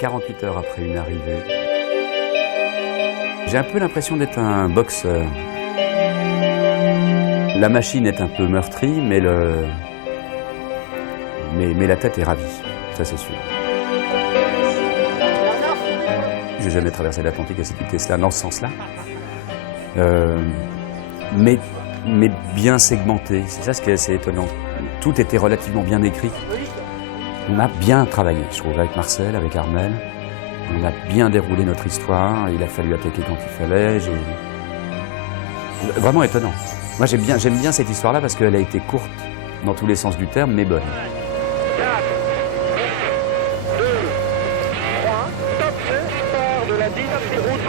48 heures après une arrivée. J'ai un peu l'impression d'être un boxeur. La machine est un peu meurtrie, mais la tête est ravie, ça c'est sûr. J'ai jamais traversé l'Atlantique à cette vitesse-là, dans ce sens-là. Mais bien segmenté, c'est ça ce qui est assez étonnant. Tout était relativement bien écrit. On a bien travaillé, je trouve, avec Marcel, avec Armel. On a bien déroulé notre histoire, il a fallu attaquer quand il fallait. Vraiment étonnant. Moi j'aime bien cette histoire-là parce qu'elle a été courte, dans tous les sens du terme, mais bonne. 4, 2, 3, top, départ de la dynastie rouge,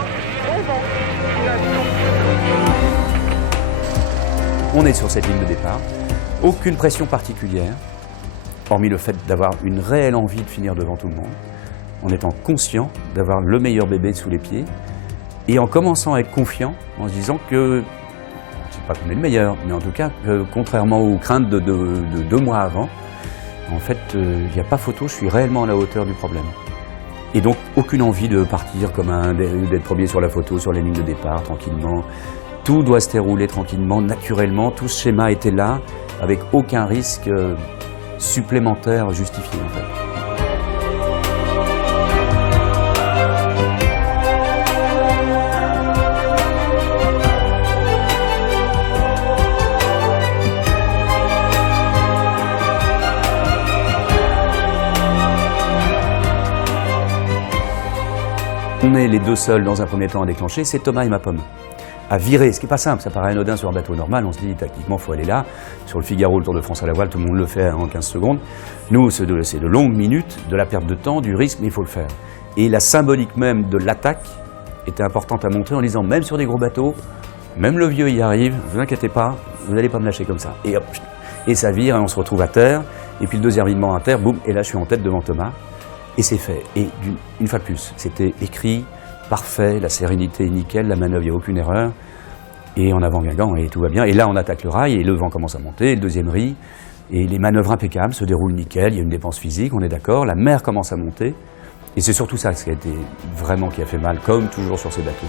On est sur cette ligne de départ, aucune pression particulière, hormis le fait d'avoir une réelle envie de finir devant tout le monde, en étant conscient d'avoir le meilleur bébé sous les pieds, et en commençant à être confiant, en se disant que, je ne sais pas qu'on est le meilleur, mais en tout cas, contrairement aux craintes de 2 mois avant, en fait, il n'y a pas photo, je suis réellement à la hauteur du problème. Et donc, aucune envie de partir comme d'être premier sur la photo, sur les lignes de départ, tranquillement. Tout doit se dérouler tranquillement, naturellement, tout ce schéma était là, avec aucun risque supplémentaire justifié, en fait. On est les deux seuls dans un premier temps à déclencher, c'est Thomas et ma pomme. À virer, ce qui n'est pas simple, ça paraît anodin sur un bateau normal, on se dit tactiquement il faut aller là. Sur le Figaro, le Tour de France à la voile, tout le monde le fait en 15 secondes. Nous, c'est de longues minutes, de la perte de temps, du risque, mais il faut le faire. Et la symbolique même de l'attaque était importante à montrer en disant, même sur des gros bateaux, même le vieux y arrive, ne vous inquiétez pas, vous n'allez pas me lâcher comme ça. Et hop, et ça vire, et on se retrouve à terre, et puis le deuxième virement à terre, boum, et là je suis en tête devant Thomas. Et c'est fait. Et une fois de plus, c'était écrit, parfait, la sérénité est nickel, la manœuvre, il n'y a aucune erreur. Et en avant Guingamp, et tout va bien. Et là, on attaque le rail, et le vent commence à monter, et le deuxième rit. Et les manœuvres impeccables se déroulent nickel, il y a une dépense physique, on est d'accord. La mer commence à monter. Et c'est surtout ça qui a été vraiment qui a fait mal, comme toujours sur ces bateaux.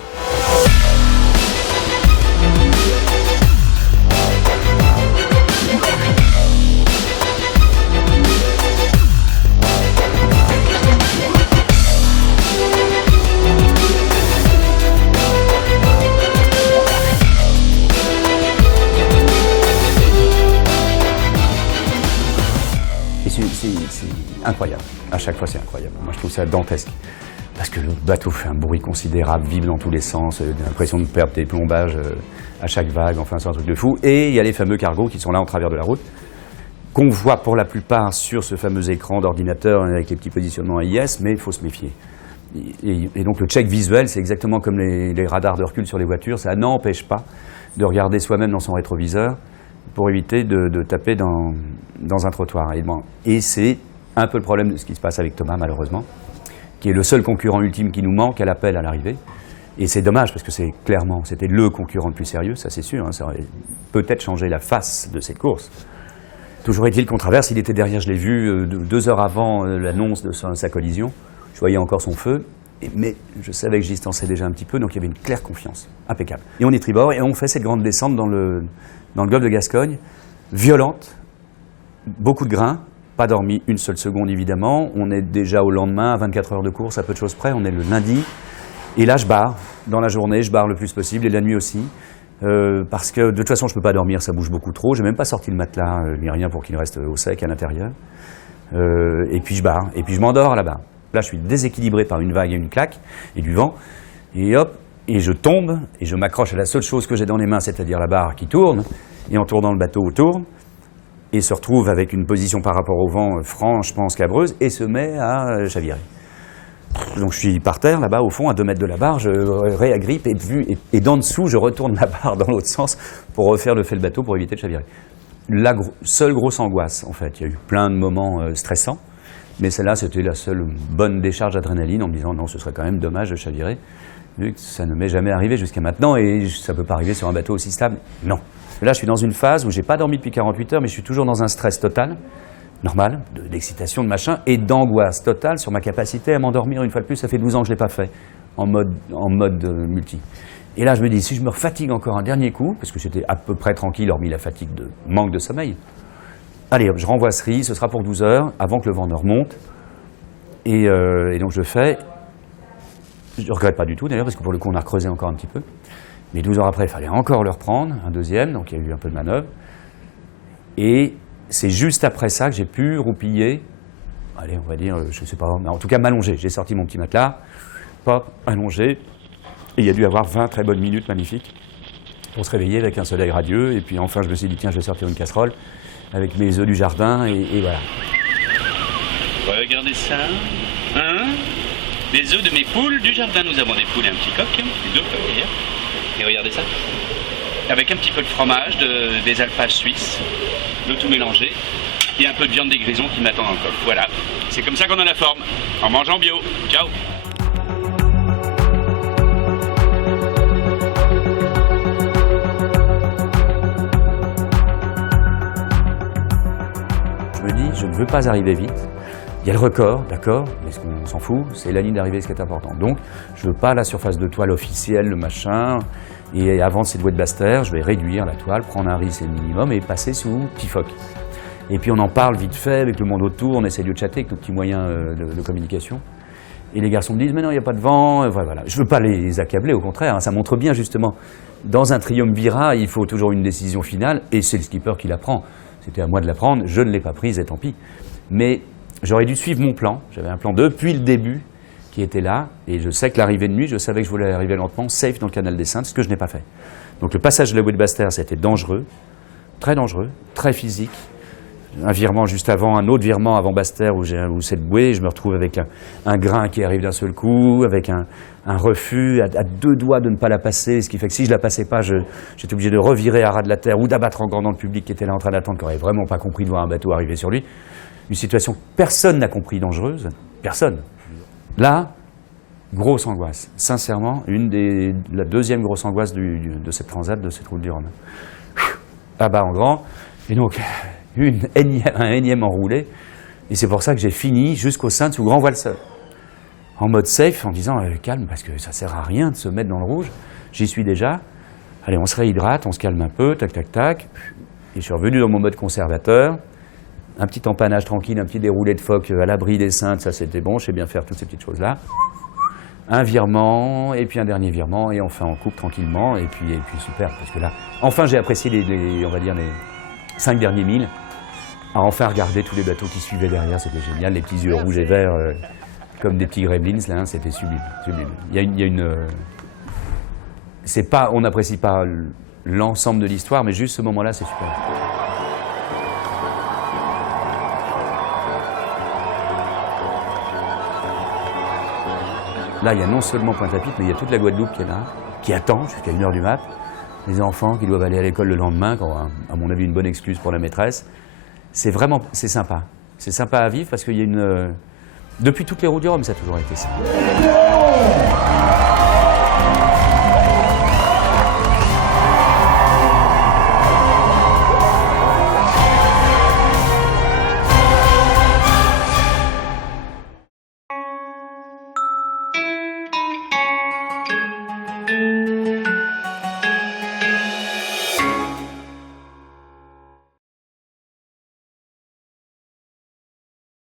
C'est incroyable, à chaque fois c'est incroyable. Moi je trouve ça dantesque, parce que le bateau fait un bruit considérable, vibre dans tous les sens, l'impression de perdre tes plombages à chaque vague, enfin c'est un truc de fou. Et il y a les fameux cargos qui sont là en travers de la route, qu'on voit pour la plupart sur ce fameux écran d'ordinateur avec les petits positionnements AIS, mais il faut se méfier. Et donc le check visuel, c'est exactement comme les radars de recul sur les voitures, ça n'empêche pas de regarder soi-même dans son rétroviseur, pour éviter de taper dans un trottoir. Et c'est un peu le problème de ce qui se passe avec Thomas, malheureusement, qui est le seul concurrent ultime qui nous manque à l'appel à l'arrivée. Et c'est dommage, parce que c'était le concurrent le plus sérieux, ça c'est sûr, hein, ça aurait peut-être changé la face de cette course. Toujours est-il qu'on traverse, il était derrière, je l'ai vu 2 heures avant l'annonce de sa collision, je voyais encore son feu, mais je savais que j'y distançais déjà un petit peu, donc il y avait une claire confiance, impeccable. Et on est tribord, et on fait cette grande descente dans le golfe de Gascogne, violente, beaucoup de grains, pas dormi une seule seconde évidemment, on est déjà au lendemain, à 24 heures de course, à peu de choses près, on est le lundi, et là je barre, dans la journée, je barre le plus possible, et la nuit aussi, parce que de toute façon je ne peux pas dormir, ça bouge beaucoup trop, j'ai même pas sorti le matelas, ni rien pour qu'il reste au sec à l'intérieur, et puis je barre, et puis je m'endors à la barre. Là je suis déséquilibré par une vague et une claque, et du vent, et hop, et je tombe, et je m'accroche à la seule chose que j'ai dans les mains, c'est-à-dire la barre qui tourne, et en tournant le bateau tourne, et se retrouve avec une position par rapport au vent franchement scabreuse, et se met à chavirer. Donc je suis par terre, là-bas, au fond, à 2 mètres de la barre, je réagrippe, et d'en dessous, je retourne la barre dans l'autre sens pour refaire le bateau pour éviter de chavirer. La seule grosse angoisse, en fait, il y a eu plein de moments stressants, mais celle-là, c'était la seule bonne décharge d'adrénaline, en me disant non, ce serait quand même dommage de chavirer, vu que ça ne m'est jamais arrivé jusqu'à maintenant, et ça ne peut pas arriver sur un bateau aussi stable. Non. Là, je suis dans une phase où je n'ai pas dormi depuis 48 heures, mais je suis toujours dans un stress total, normal, d'excitation, de machin, et d'angoisse totale sur ma capacité à m'endormir une fois de plus. Ça fait 12 ans que je ne l'ai pas fait en mode multi. Et là, je me dis, si je me fatigue encore un dernier coup, parce que j'étais à peu près tranquille, hormis la fatigue de manque de sommeil, allez, hop, je renvoie ce riz, ce sera pour 12 heures, avant que le vent ne remonte. Et donc je fais. Je ne regrette pas du tout d'ailleurs, parce que pour le coup, on a creusé encore un petit peu. Mais 12 heures après, il fallait encore le reprendre, un deuxième, donc il y a eu un peu de manœuvre. Et c'est juste après ça que j'ai pu roupiller, allez, on va dire, je ne sais pas, mais en tout cas m'allonger. J'ai sorti mon petit matelas, pop, allongé, et il y a dû y avoir 20 très bonnes minutes magnifiques pour se réveiller avec un soleil radieux. Et puis enfin, je me suis dit, tiens, je vais sortir une casserole avec mes œufs du jardin, et voilà. Regardez ça, hein? Les œufs de mes poules du jardin. Nous avons des poules et un petit coq, 2 coqs d'ailleurs. Et regardez ça, avec un petit peu de fromage, des alpages suisses, le tout mélangé, et un peu de viande des grisons qui m'attend dans le coq. Voilà, c'est comme ça qu'on a la forme, en mangeant bio. Ciao. Je me dis, je ne veux pas arriver vite. Il y a le record, d'accord, mais ce qu'on s'en fout, c'est la ligne d'arrivée ce qui est important. Donc, je ne veux pas la surface de toile officielle, le machin, et avant ces douettes Basse-Terre, je vais réduire la toile, prendre un riz, c'est le minimum, et passer sous petit phoque. Et puis on en parle vite fait avec le monde autour, on essaie de chatter avec nos petits moyens de communication. Et les garçons me disent, mais non, il n'y a pas de vent, voilà. Je ne veux pas les accabler, au contraire, hein, ça montre bien justement, dans un triumvirat, il faut toujours une décision finale, et c'est le skipper qui la prend. C'était à moi de la prendre, je ne l'ai pas prise, et tant pis. Mais j'aurais dû suivre mon plan, j'avais un plan depuis le début qui était là, et je sais que l'arrivée de nuit, je savais que je voulais arriver lentement, safe dans le canal des Saintes, ce que je n'ai pas fait. Donc le passage de la bouée de Basse-Terre, c'était dangereux, très physique. Un virement juste avant, un autre virement avant Basse-Terre où cette bouée, je me retrouve avec un grain qui arrive d'un seul coup, avec un refus, à 2 doigts de ne pas la passer, ce qui fait que si je la passais pas, j'étais obligé de revirer à ras de la terre ou d'abattre encore dans le public qui était là en train d'attendre, qui n'aurait vraiment pas compris de voir un bateau arriver sur lui. Une situation que personne n'a compris dangereuse, personne. Là, grosse angoisse, sincèrement, la deuxième grosse angoisse de cette transat, de cette route du Rhum. À bas en grand, et donc un énième enroulé, et c'est pour ça que j'ai fini jusqu'au Saintes sous grand voile seul, en mode safe, en disant calme, parce que ça sert à rien de se mettre dans le rouge, j'y suis déjà, allez, on se réhydrate, on se calme un peu, tac, tac, tac, et je suis revenu dans mon mode conservateur. Un petit empannage tranquille, un petit déroulé de phoque à l'abri des Saintes, ça c'était bon, je sais bien faire toutes ces petites choses-là. Un virement, et puis un dernier virement, et enfin on coupe tranquillement, et puis super, parce que là, enfin j'ai apprécié on va dire les 5 derniers milles, à enfin regarder tous les bateaux qui suivaient derrière, c'était génial, les petits yeux rouges et verts, comme des petits gremlins, là, hein, c'était sublime, sublime. Il y a une... c'est pas, on n'apprécie pas l'ensemble de l'histoire, mais juste ce moment-là, c'est super. Là, il y a non seulement Pointe-à-Pitre, mais il y a toute la Guadeloupe qui est là, qui attend jusqu'à 1h du mat'. Les enfants qui doivent aller à l'école le lendemain, qui ont, à mon avis, une bonne excuse pour la maîtresse. C'est sympa. C'est sympa à vivre parce qu'il y a depuis toutes les routes du Rhum, ça a toujours été ça.